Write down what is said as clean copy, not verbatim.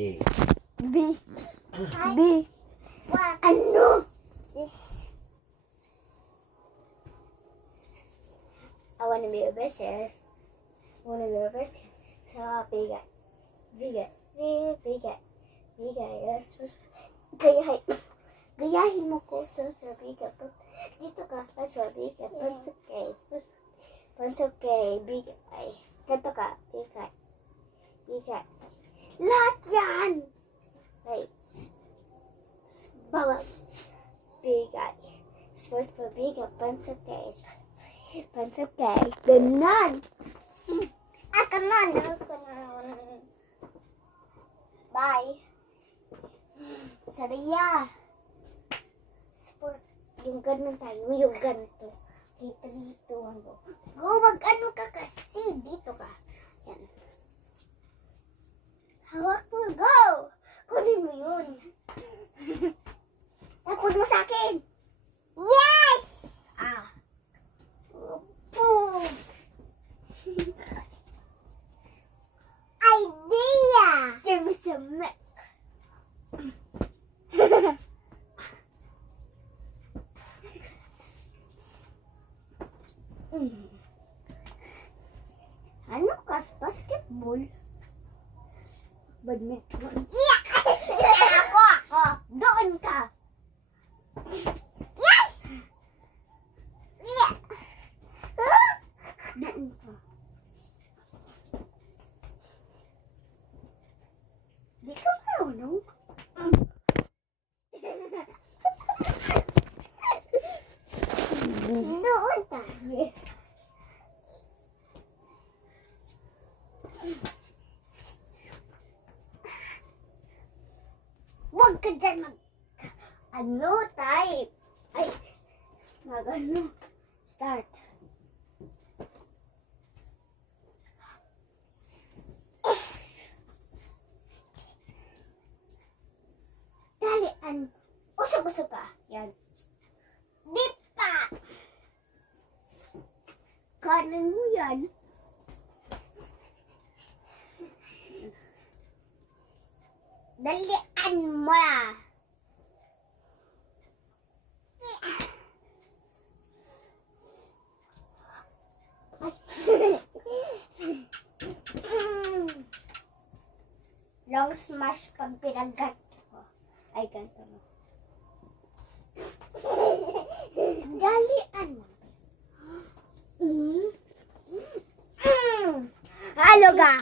D. B. B. Ano? I wanna be a business. Wanna be a business. So, bigat. Bigat. Bigat. Bigat. Yes. Gayahin mo ko sa bigat. Dito ka. That's what bigat. Pansukay. Bigat. Ay. Ganto ka. Bigat. Bigat. Lahat yan! Ay. Bawal. Bigat. Sports for bigat. Pansukay. Pansukay. Ganon. Ako na. Bye. Saraya. Sport. Yung ganun tayo. Yung ganito. Kita dito. Go, mag-ano ka kasi. Dito ka. Yan. Hawak mo. Go. Kunin mo yun. Tapos mo sa akin. Yes! Ah. Boom. Idea! Give me some milk. Ano kas? Basketball? Badminton? Yeah! Ako! Doon ka! Yes! Yeah! Doon ka. Di ka marunong? Doon ka. Yes. Huwag ka dyan ano, type. Ay, ano. Start. Dalian. Usog-usog ka. Yan. Dip pa. Kanan mo yan. Dalian mo na. Long smash pag pinagat ko. Ay, ganito mo. Dalian mo. Halo ka.